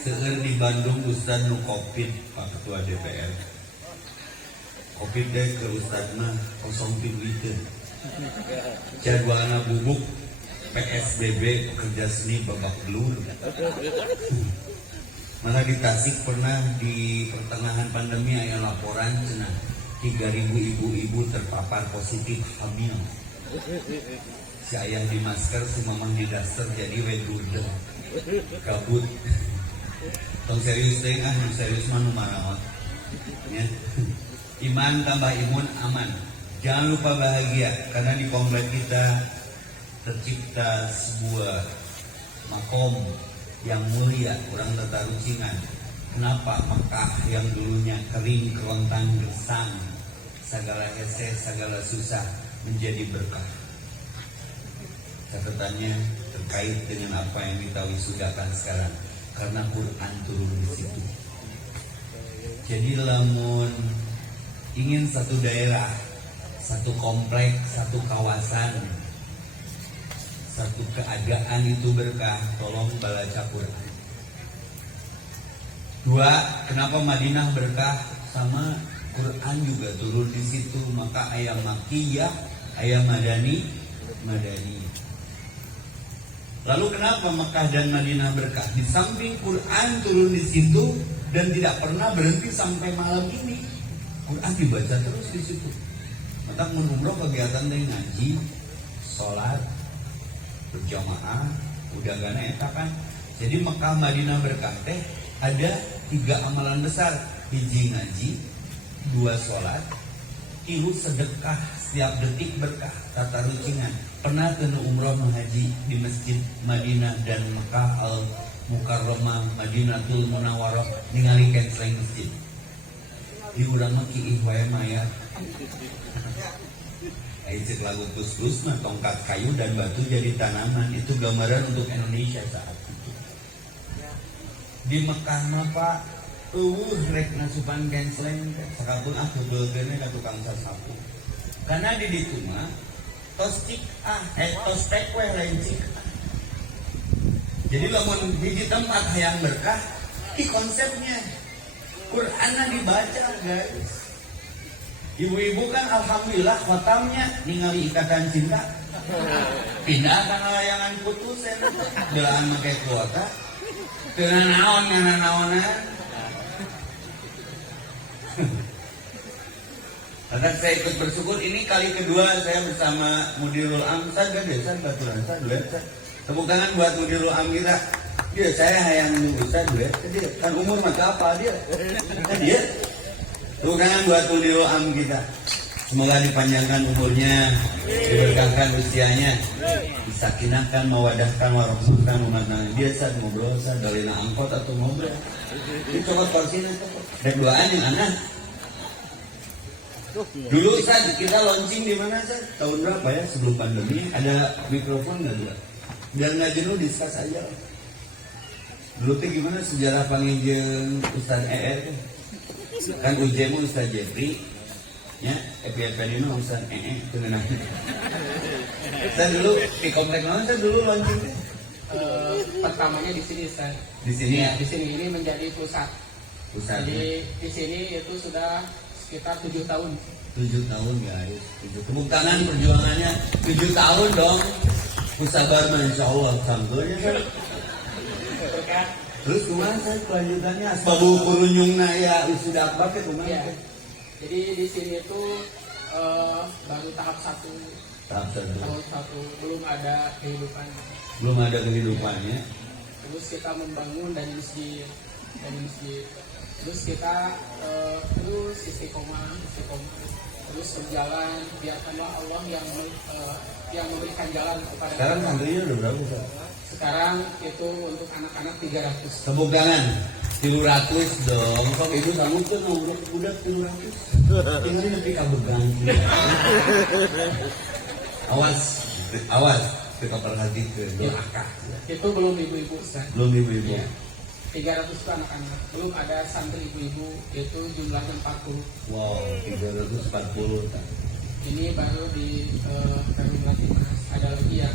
Seueur di Bandung Ustad nu Covid Pak Ketua DPR. Covid deh ke Ustad mah kosong pinggir. Jadwalna bubuk PSBB pekerja seni babak belur. Malah di Tasik pernah di pertengahan pandemi aya laporan cenah 3.000 ibu-ibu terpapar positif hamil. Si ayah di masker, si mamang di daster jadi wedudel kabut. Tong serius deh serius mah nu maraot. Ya. Iman tambah imun aman. Jangan lupa bahagia karena di komplek kita tercipta sebuah makom yang mulia, orang Tatarucingan. Kenapa Mekah yang dulunya kering, kerontang, gersang, segala hese, segala susah menjadi berkah. Catatannya terkait dengan apa yang kita wisudakan sekarang, karena Quran turun di situ. Jadi lamun ingin satu daerah, satu komplek, satu kawasan, satu keadaan itu berkah, tolong baca Quran. Dua, kenapa Madinah berkah? Sama Quran juga turun di situ, maka ayat Makkiyah, ayat Madani. Lalu kenapa Mekah dan Madinah berkah? Di samping Quran turun di situ dan tidak pernah berhenti sampai malam ini. Quran dibaca terus di situ. Maka umroh kegiatan teh ngaji, sholat, berjamaah, udah gana eta kan. Jadi Mekah Madinah berkah teh ada 3 amalan besar. Hiji ngaji, 2 sholat, 3 sedekah, setiap detik berkah. Tatarucingan pernah kena umroh menghaji di Masjid Madinah dan Mekah Al Mukarramah Madinatul Munawwarah ningali kenceleng masjid. Di urang mah kiih wae maya. Cek lagu kus-kus mah tongkat kayu dan batu jadi tanaman. Itu gambaran untuk Indonesia saat itu. Di Mekah mah Pak, rek nasupan kenceleng sakapun beulkeun ka tukang sasapu. Karena di ditu mah tos tek we lain cik. Jadi lamun di tempat hayang berkah, di konsepnya Qur'anna dibaca guys. Ibu-ibu kan alhamdulillah khotamnya ningali ikatan cinta. Pindah ka layangan putus belaan make kuota. Teu naon ngana naonan. Karena saya ikut bersyukur, ini kali kedua saya bersama Mudirul Am. Saya gak baturan saya duet. Tepuk tangan buat Mudirul Am kita. Dia saya yang bisa duet. Dia kan umur maka apa dia? Kan dia. Tepuk tangan buat Mudirul Am kita. Semoga dipanjangkan umurnya, diberkahkan usianya, disakinahkan, mewadahkan, warahmatan, umat-umat biasa, ngobrol, dari angkot atau ngobrol. Ini coba korsin itu. Dan doaan yang anak. Dulu Ustaz kita launching di mana Ustaz? Tahun berapa ya sebelum pandemi? Ada mikrofon nggak dulu? Biar nggak jenuh diskus aja. Dulu tuh gimana sejarah panggil Ustaz ER? Kan ujemu Ustaz Jeffrey, ya EPN ini Ustaz dengan Ustaz dulu di komplek mana Ustaz dulu launching? Pertamanya di sini Ustaz. Di sini ya? Di sini ini menjadi pusat. Jadi di sini itu sudah sekitar 7 tahun. 7 tahun guys. 7. Tepuk tangan perjuangannya 7 tahun dong. Usabar insya Allah sanggulnya kan. Terus kemana saya kelanjutannya? Asbabu kurunyungna ya sudah apa ke kemana? Ya. Jadi di sini itu baru tahap 1. Tahap 1. Tahap 1 belum ada kehidupan. Belum ada kehidupannya. Terus kita membangun dari masjid. Terus kita terus istiqomah, terus berjalan, biarkanlah Allah yang memberikan jalan kepada. Sekarang santrinya udah berapa Ustaz? Sekarang itu untuk anak-anak 300. Tepuk tangan 300 dong. Kok ibu kamu tuh udah 300. Tinggal nanti kabegang. Awas kita perhatikan doakan. Itu belum ibu-ibu Ustaz. Belum ibu-ibu. Ya. 300 itu anak-anak. Belum ada santri ibu-ibu, itu jumlahnya 40. Wow, 340. Ini baru di Terminal Timnas. Ada lagi yang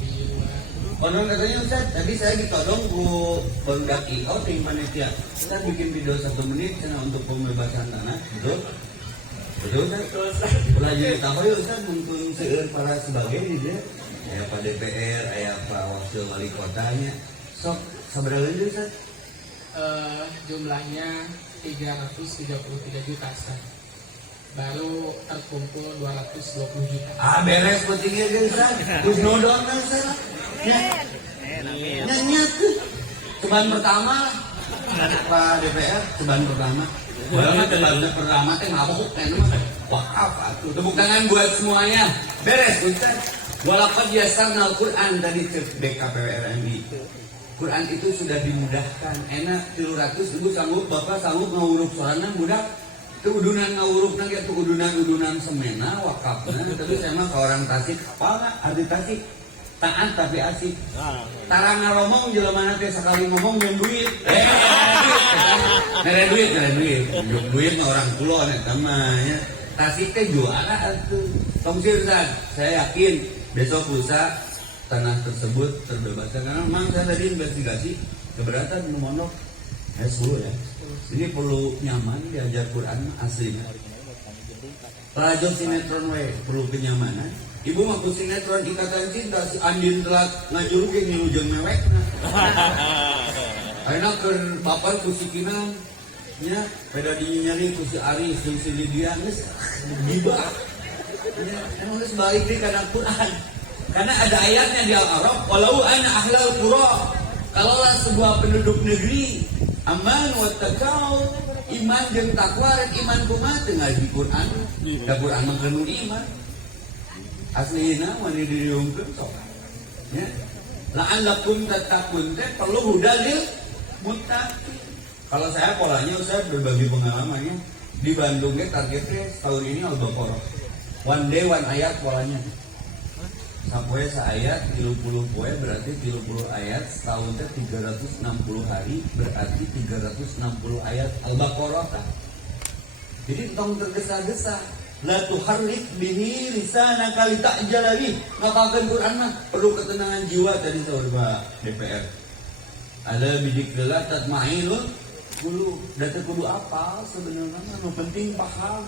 di luar. konon katanya Ustaz, tadi saya ditodong ku Bondak IO tim panitia. Ustaz bikin video 1 menit karena untuk pembebasan tanah, betul? Betul Ustaz? Belajar tahu ya Ustaz, untuk seueur para sebagai dia, ya Pak DPR, ya Pak Wakil Wali Kotanya. Sok, sabaraha deui Ustaz? Jumlahnya 333 juta Ustaz. Baru terkumpul 220 juta. Beres pentingnya kan Ustaz. Terus nodon kan Ustaz. Nyanyi tuh. Cobaan pertama Pak DPR, cobaan pertama. Walaupun cobaan pertama teh mabuk teh mah. Wakaf atuh. Tepuk tangan buat semuanya. Beres Ustaz. Walaupun yasarna Al-Qur'an tadi cek BKPWRMI. Quran itu sudah dimudahkan. Enak 300 ibu sanggup, bapak sanggup ngawurup soalnya mudah. Itu udunan ngawurup nanti itu udunan semena wakafna. Tapi saya mah ke orang Tasik apa nggak? Arti Tasik taat tapi asik. Tarang ngomong jelema teh sekali ngomong yang duit. Nere duit. Duit mah orang pulau nih namanya. Tasik teh juara atuh. Tongsil saya yakin besok lusa tanah tersebut terbebaskan karena memang saya tadi investigasi keberatan mondok S10 ya. Ini perlu nyaman diajar Quran aslinya. Pelajar sinetron we perlu kenyamanan. Ibu mah ku sinetron Ikatan Cinta si Andin telat ngajuru ge ngilujeng mewekna. Ayeuna keur bapak ku si Kinang nya beda dinyari ku si Aris jeung si Lydia geus gibah. Ya, emang geus balik deui kana Quran. Karena ada ayatnya di Al-A'raf, walau ana ahlal qura, kalaulah sebuah penduduk negeri aman wa taqau, iman jeung takwa rek iman kumaha teu ngaji Quran. Da Quran mah keur iman. Aslina mun diriungkeun sok. Ya. La'allakum tattaqun teh perlu hudalil muttaqin. Kalau saya polanya saya berbagi pengalamannya di Bandung targetnya tahun ini Al-Baqarah. One day one ayat polanya. Sapoe saayat 30 poe berarti 30 ayat setahun teh 360 hari berarti 360 ayat Al-Baqarah kan. Jadi tong tergesa-gesa la tuharrik bihi lisanaka litajala bih. Ngapakeun Quran mah perlu ketenangan jiwa tadi saur Pak DPR. Ada bidikrillah tatmainul qulub. Da teh kudu apa sebenarnya mah nu penting paham.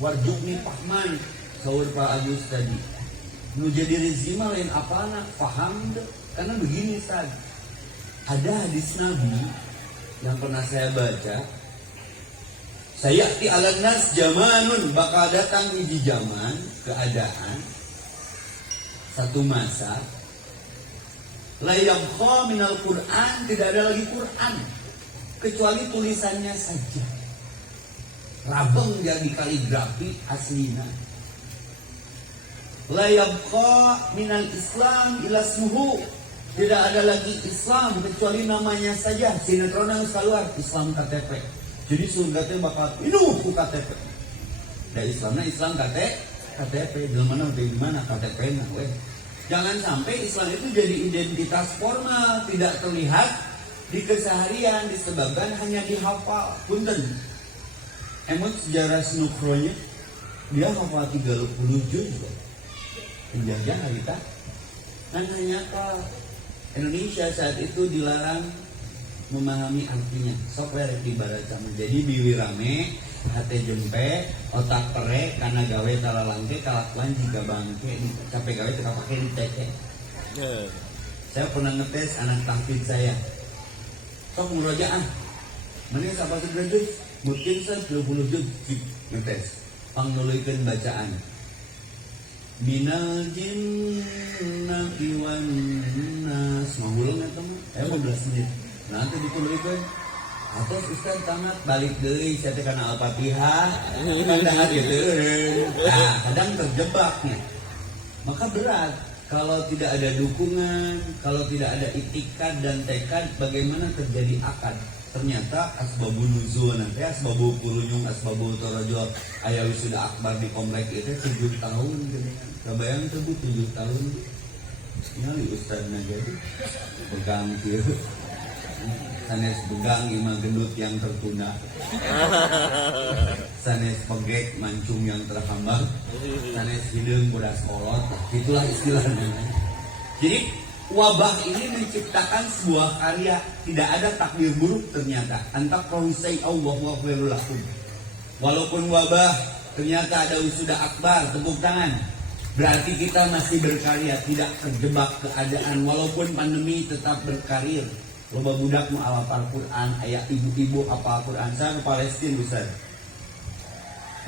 Warjukni pahman saur Pak Agus tadi. Nu jadi rezima lain apa nak paham deh. Karena begini Ustaz, ada hadis Nabi yang pernah saya baca, sayati alan nas zamanun, bakal datang di zaman keadaan satu masa la yabqa minal Quran, tidak ada lagi Quran kecuali tulisannya saja, rabeng jadi kaligrafi aslinya. La yabqa minal Islam ila ismuhu, tidak ada lagi Islam kecuali namanya saja. Sinetron yang keluar Islam KTP. Jadi surga teh bakal inuh ku KTP. Da Islamna Islam KTP. Di mana KTP-na we. Jangan sampai Islam itu jadi identitas formal, tidak terlihat di keseharian disebabkan hanya dihafal. Punten. Emang sejarah Snukronya dia hafal 30 juz. Penjajah kita kan hanya Indonesia saat itu dilarang memahami artinya. Sok we rek dibaca menjadi biwi rame, hate jempe, otak pere karena gawe talalangke kalakuan jika bangke capek gawe teu kapake diteke. Saya pernah ngetes anak tahfidz saya. Sok murojaah. Mending sabar juz, mungkin 20 juz ngetes. Pangnuluykeun bacaan. Minal jinnati wan nas. Mahulung eta mah 15 menit. Nanti dituluykeun. Atos Ustaz tamat balik deui sia teh kana Al-Fatihah. Kandahan gitu. Nah, kadang terjebaknya. Maka berat kalau tidak ada dukungan, kalau tidak ada itikad dan tekad, bagaimana terjadi akad? Ternyata asbabun nuzul nanti asbabul kurunyung asbabul torojol aya wisuda akbar di komplek itu 7 tahun geningan. Kabayang teh 7 tahun. Nyali ustadna jadi pegang kieu. Sanes pegang imah gendut yang tertunda. Sanes pegek mancung yang terhambat. Sanes hideung budak kolot. Itulah istilahnya. Jadi wabah ini menciptakan sebuah karya. Tidak ada takdir buruk ternyata. Antakrahu syai'an wa huwa khairul lakum. Walaupun wabah, ternyata ada wisuda akbar, tepuk tangan. Berarti kita masih berkarya, tidak terjebak keadaan. Walaupun pandemi tetap berkarir. Loba budak nu alap Al-Quran, ayat ibu-ibu apa Al-Quran. Saya ke Palestina besar.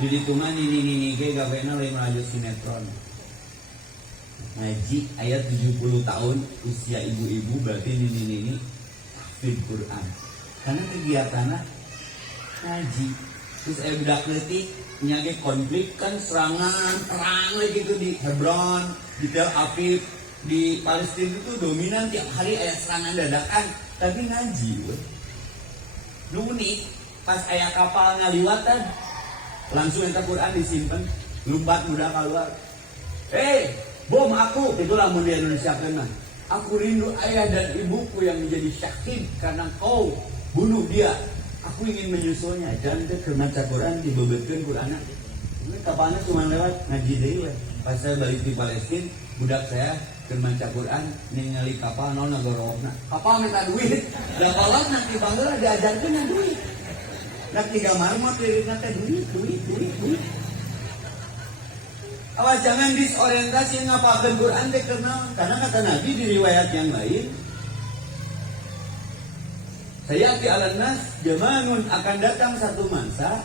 Jadi cuma ini gawena lain melanjut sinetron. Ngaji ayat 70 tahun usia ibu-ibu berarti ini tahfidz Quran. Karena kegiatannya ngaji. Terus budak leutik nyage konflik kan serangan perang lagi gitu di Hebron, di Tel Aviv, di Palestina itu dominan tiap hari ayat serangan dadakan, tapi ngaji weh. Nu unik pas ayat kapal ngaliwatan langsung eta Quran disimpan, lumpat muda keluar. Bom aku, itulah mun di Indonesia kan. Aku rindu ayah dan ibuku yang menjadi syahid karena kau bunuh dia. Aku ingin menyusulnya. Jangan ke maca Quran dibebetkeun Qur'ana. Ini kapannya cuma lewat ngaji deui. Pas saya balik di Palestina, budak saya ke maca Quran ningali kapal naon nagorowna. Kapal minta duit. Lah kalau nanti bangga diajarkeun na duit. Nak tiga marmot lirikna teh duit. Awas jangan disorientasi ngapalkeun Quran teh karena kata Nabi di riwayat yang lain, sayati alannas zamanun, akan datang satu masa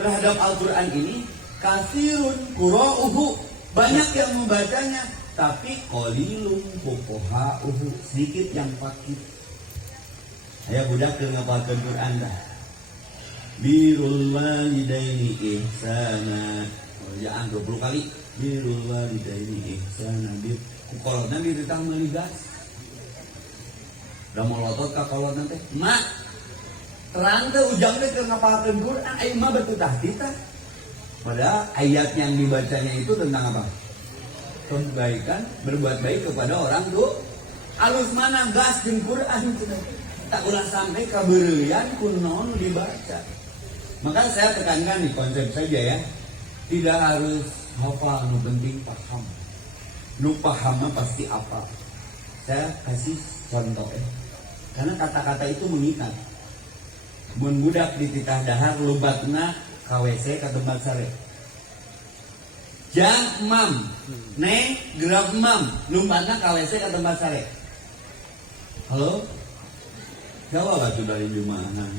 terhadap Al-Quran ini katsirun qura'uhu, banyak yang membacanya, tapi qalilun fuqaha'uhu, sedikit yang faqih. Aya budak teu ngapalkeun Quran dah. Birrul walidaini ihsana. Jangan 20 kali. Birrul walidaini ihsana. Kolotna diritah meuli gas. Da molotot ka kolotna teh. Mak, terang teh ujang teh keur ngapalkeun Quran, ai mah betutah tita. Padahal ayat yang dibacanya itu tentang apa? Kebaikan, berbuat baik kepada orang tua. Alus mana gas jeung Quran tak ulah sampai kabeureuyan kunaon dibaca. Maka saya tekankan di konsep saja ya. Tidak harus hafal, nu penting paham. Nu pahamnya pasti apa? Saya kasih contoh ya. Karena kata-kata itu mengikat. Mun budak di titah dahar lubatna KWC ka tempat sare. Jang mam, neng gerab mam, lubatna KWC ka tempat sare. Halo? Jawab atuh dari jumaahan.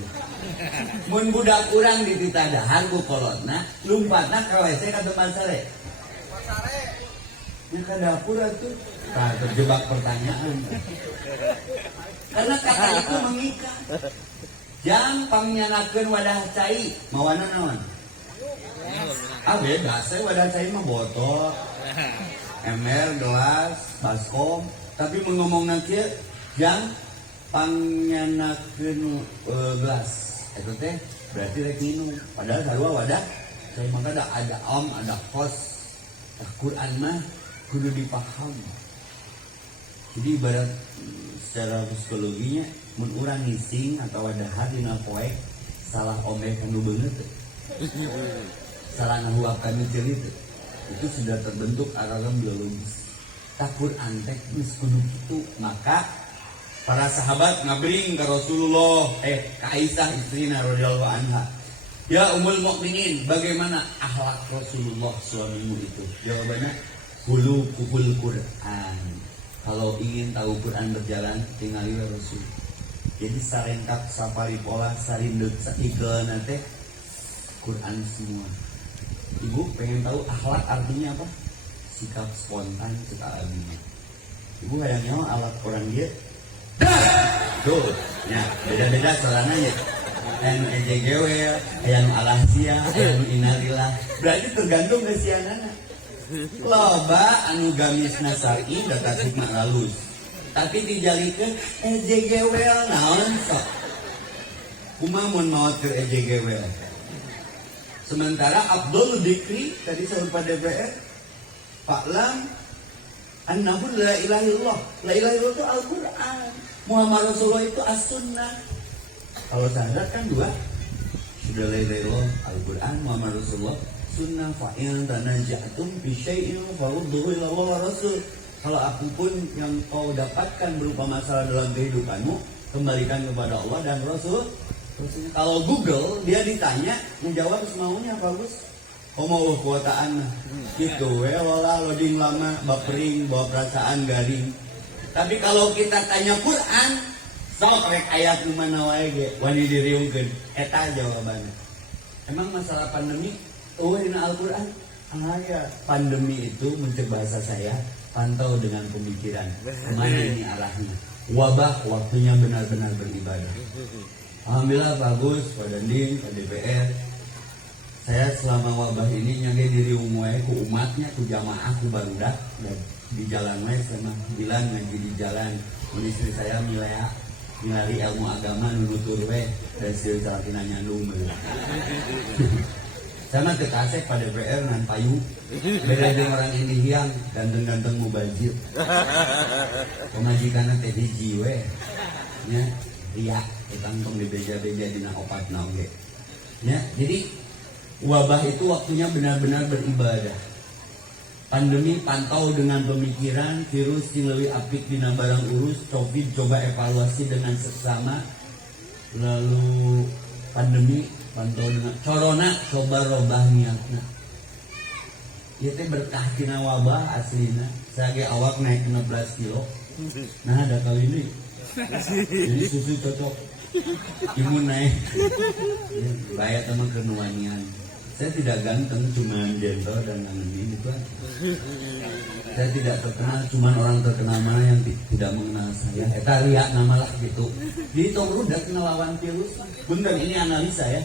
Mun budak urang di titah dahar ku kolotna, lumpatna ka WC ka tempat sare. Nya ka dapur atuh. Tah terjebak pertanyaan. Karena kata itu mengikat. Jang pangnyanakeun wadah cai, mawana naon? Bebas saya wadah cai mah botol, ember, gelas, baskom. Tapi mengomongna kieu, jang pangnyanakeun gelas. Itu teh berarti rek minum. Padahal sarua wadah cai mangga ada ada kos. Quran mah kudu dipaham. Jadi ibarat secara psikologinya mun urang ngising atau dahar dina poek salah omeh kanu beungeut teh. Salah ngahuapkeun cerit itu sudah terbentuk alarm biologis. Ta Quran teh geus kudu kitu. Maka para sahabat ngabring ke Rasulullah, ke Aisyah istrina radhiyallahu anha. Ya Ummul Mukminin, bagaimana akhlak Rasulullah suamimu itu? Jawabannya khuluqul Quran. Kalau ingin tahu Quran berjalan, tingali Rasul. Jadi sarengkap sapari pola sarindut saikeuna teh Quran semua. Ibu pengen tahu akhlak artinya apa? Sikap spontan cek alami. Ibu hayang nyawa alat orang dia. Tuh, ya beda-beda celananya. Yang EJGW, yang alahsia, yang inalilah. Berarti tergantung kesianana. Loba anu gamisna saki data sigma halus. Tapi dijalikeun EJGW naon sok. Kumaha mun maot ke EJGW. Sementara Abdul Dikri tadi saya pada DPR Fa'lam annahu la ilaha illallah. La ilaha illallah itu Al-Qur'an. Muhammad Rasulullah itu As-Sunnah. Kalau syahadat kan dua. Sudah la ilaha illallah Al-Qur'an, Muhammad Rasulullah Sunnah. Fa'in tanaja'tum bi syai'in farudduhu ila Allah wa Rasul. Kalau apapun yang kau dapatkan berupa masalah dalam kehidupanmu, kembalikan kepada Allah dan Rasul. Rasulnya. Kalau Google, dia ditanya, menjawab semaunya, bagus. Kau mau kuotaan, gitu. Wala loading lama, bapering, bawa perasaan garing. Tapi kalau kita tanya Quran, sok rek ayat mana wae ge, wani diriungkeun. Eta jawabannya. Emang masalah pandemi, dina Al-Quran, ya pandemi itu mencek bahasa saya, pantau dengan pemikiran. Kemana ini arahnya? Wabah waktunya benar-benar beribadah. Alhamdulillah bagus, Pak Danding, Pak DPR. Saya selama wabah ini nyage diri umumnya ku umatnya, ku jamaah, ku barudak dan di jalan wae selama bilang ngaji di jalan. Istri saya Milea ngali ilmu agama nutur we dan seueur salakina nyandung beul. Sama tekasek pada DPR ngan payu. Beda dengan orang ini hiang ganteng-ganteng mubazir. Pemajikanna teh hiji we. Nya ria utang tong dibeja-beja dina opatna oge. Ya, jadi wabah itu waktunya benar-benar beribadah. Pandemi pantau dengan pemikiran, virus sileuwih apik dina barang urus, Covid coba evaluasi dengan seksama. Lalu pandemi pantau dengan corona coba robah niatna. Ieu teh berkah tina wabah aslina. Sage awak naik 16 kilo. Nah, ada kali ini. Jadi susu cocok. Imun naik. Ya, bahaya teman kenuanian. Saya tidak ganteng, cuma gentle dan nangenin itu. Saya tidak terkenal, cuma orang terkenal mana yang tidak mengenal saya. Eta ria nama lah gitu. Di tong rudak ngelawan virus. Bener ini analisa ya.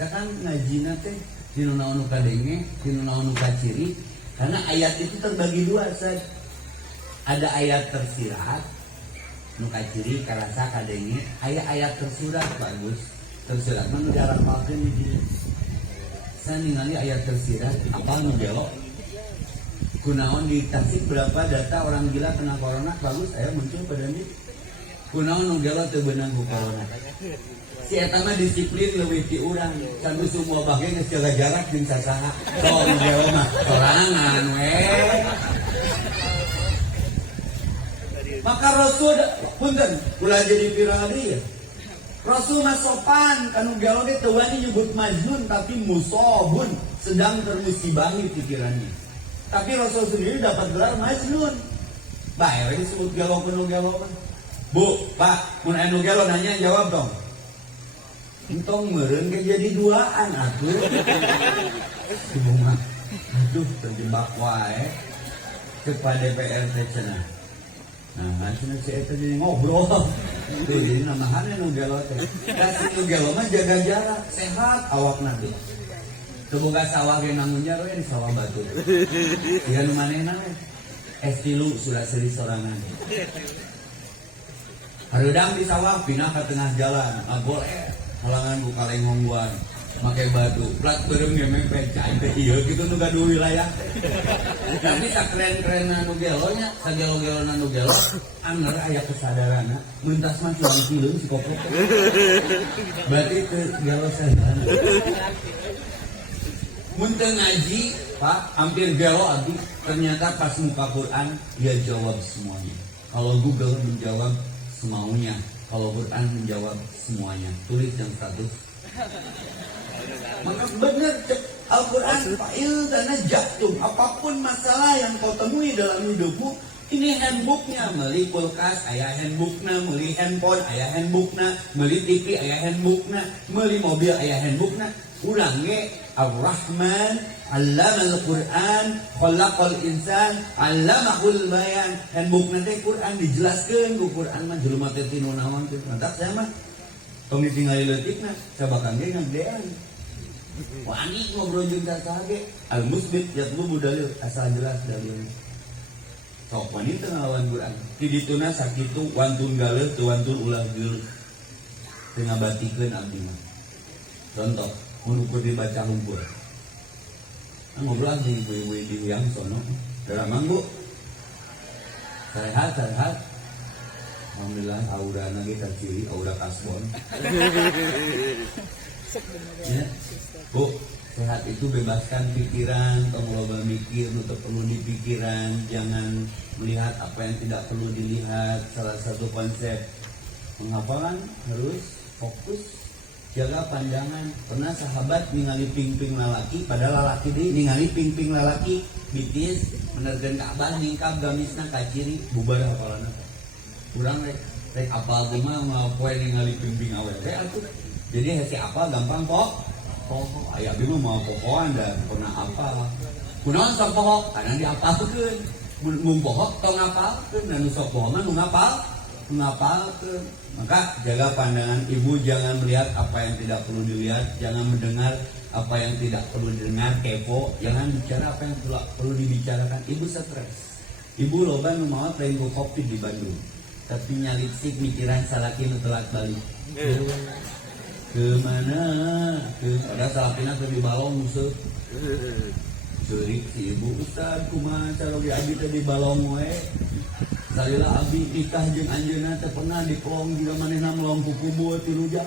Saya kan ngajina teh di naon nu kadenge, di naon nu kaciri. Karena ayat itu terbagi dua, Ustaz. Ada ayat tersirat, nu kaciri karasa kadenge, aya ayat tersurat bagus. Tersirat mah nu diarapalkeun di. Saya ningali ayat tersirat, apa nu belok? Kunaon di Tasik berapa data orang gila kena corona bagus, saya muncul pada ini. Kunaon nu belok teu beunang ku corona. Si eta mah disiplin leuwih ti urang. Can semua bagian geus jaga jarak jeung sasaha. So nu belok mah sorangan we. Maka Rasul punten ulah jadi viral dia. Rasul mah sopan kanu gawe teu wani nyebut majnun tapi musobun, sedang termusibahi pikirannya. Tapi Rasul sendiri dapat gelar majnun. Bae we disebut gelo penuh gelo mah. Bu, Pak, mun anu gelo nanya jawab dong. Entong meureun ge jadi duaan atuh. Ibu mah aduh terjebak wae. Kepada DPR teh cenah. Nah, macam si eta jadi ngobrol. Tuh jadi namahannya nu gelo teh. Kasih nu gelo mah jaga jarak, sehat awakna teh. Teu boga sawah ge nangunjar we di sawah batu. Ieu nu manehna we. S3 sudah seri sorangan. Hareudang di sawah pindah ke tengah jalan, boleh. Halangan ku kalengongguan. Make batu, plat beureum ge mepet cai teh ieu kitu nu gaduh wilayah. Tapi sakeren-kerenna nu gelonya, sagelo-gelona nu gelo, anger aya kesadaranna, muntas mah cuman kileung si kopok. Berarti teu gelo saeunan. Mun teu ngaji, Pak, hampir gelo abdi, ternyata pas muka Quran dia jawab semuanya. Kalau Google menjawab semaunya, kalau Quran menjawab semuanya. Tulis yang status. Maka benar Al-Quran fa'il dan jatuh. Apapun masalah yang kau temui dalam hidupmu, ini handbooknya. Meli kulkas, ayah handbooknya. Meli handphone, ayah handbooknya. Meli TV, ayah handbooknya. Meli mobil, ayah handbooknya. Ulangnya Ar-Rahman Allamal Quran Khalaqal insan Allamahul bayan. Handbook nanti Quran dijelaskan ku Quran mah jelema teh tinu naon teh. Mantap saya mah tong ditinggali leutikna sabakan ge ngagdean. Wani ngobrol jeung sage al-musbit yatlubu dalil asal jelas dalilnya. Sok wani teu ngalawan Quran. Ti dituna sakitu wantun galeuh teu wantun ulah geuleuh. Teu ngabatikeun abdi mah. Contoh, mun ukur dibaca hungkul. Ngobrol aja ibu-ibu di yang sono. Dalam Bu. Sehat. Alhamdulillah aurana kita ciri aura kasbon. Ya. Bu, Sehat itu bebaskan pikiran, tong loba mikir nu teu perlu dipikiran, jangan melihat apa yang tidak perlu dilihat. Salah satu konsep penghafalan harus fokus, jaga pandangan. Pernah sahabat ningali ping-ping lalaki, padahal lalaki deui ningali ping-ping lalaki bitis menergen Ka'bah ningkap gamisna ka ciri bubar hafalanna. Urang rek apal teh mah ngapoe ningali ping-ping awewe atuh. Jadi hese apal gampang kok. Pokok aya abdi mah mau pokokan dan pernah apal. Kunaon sok pokok? Karena diapalkeun. Mun pokok tong ngapalkeun, anu sok pokok mah nu ngapalkeun. Maka jaga pandangan ibu, jangan melihat apa yang tidak perlu dilihat, jangan mendengar apa yang tidak perlu didengar, kepo, jangan bicara apa yang tidak perlu dibicarakan. Ibu stres. Ibu loba nu maot lain ku kopi di Bandung. Tapi nyalisik mikiran salaki nu telat balik. Kemana? Ada salakina ke di balong musuh. Cerik si ibu, Ustad kumaha cara ge abdi teh di balong we. Salila abdi nikah jeung anjeunna teh pernah di pelong juga manehna melong ku kubur 3 jam.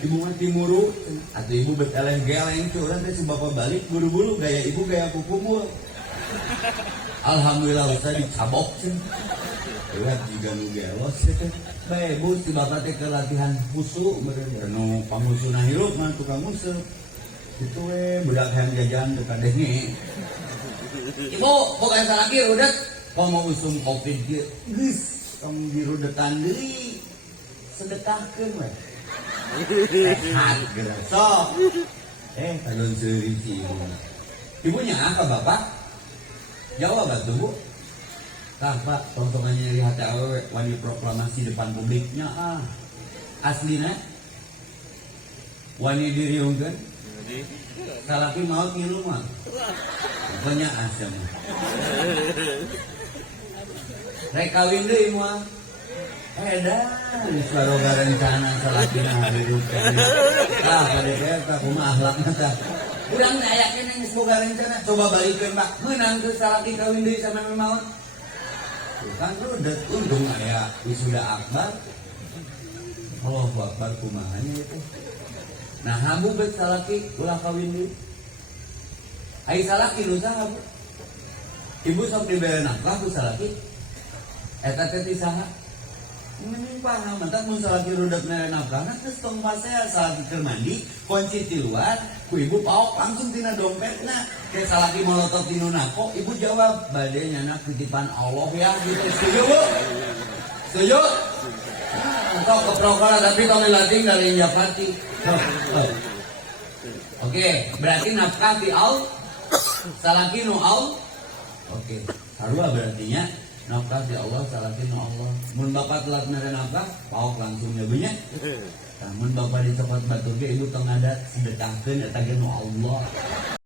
Ibu mah timuru, atuh ibu beteleh geleng curang teh si bapak balik buru-buru gaya ibu gaya ku kubur. Alhamdulillah Ustad dicabok cenah. Lihat juga nu gelos teh. Bae bu si bapak teh ke latihan husu bener nu pangusuna hirup mah tukang musuh. Itu we budak hayang jajan tukang denge. Ibu, bukan salaki rudet. Kau mau usum covid ge. Geus, tong dirudetan deui. Sedekahkeun we. Sehat geus. Sok. Talon seuri si ibu. Ibunya apa bapak? Jawab atuh bu. Tah Pak, tontonannya lihat awewe wani proklamasi depan publiknya aslina wani diriungkeun salaki maot ngilu mah pokoknya asam rek kawin deui moal edan saroga rencana salakina hareukeun tah bade eta kumaha akhlakna tah urang teh aya keneh geus boga rencana coba balikeun Pak meunang teu salaki kawin deui sampean maot. Kan rudet untung aya wisuda akbar. Allahu akbar kumahanya itu. Nah habu bet salaki ulah kawin deui. Ai salaki nu saha bu? Ibu sok dibere nafkah ku salaki. Eta teh ti saha? Mending paham mentak mun salaki rudet mere nafkah nah geus tong pasea salaki keur mandi, kunci ti luar, ku ibu paok langsung tina dompetna. Kayak salaki molotot tinu nako, ibu jawab, bade nyana titipan Allah ya gitu. Setuju bu? Setuju? Kok keprokola tapi tong dilatih dari Japati. Oke, berarti nafkah di al, salaki nu al. Oke, harua berartinya nafkah di Allah, salaki nu Allah. Mun bapak telat mere nafkah, paok langsung nyabunya. Mun bapak dicopot batur ge ibu tong adat sedekahkeun eta ge nu Allah.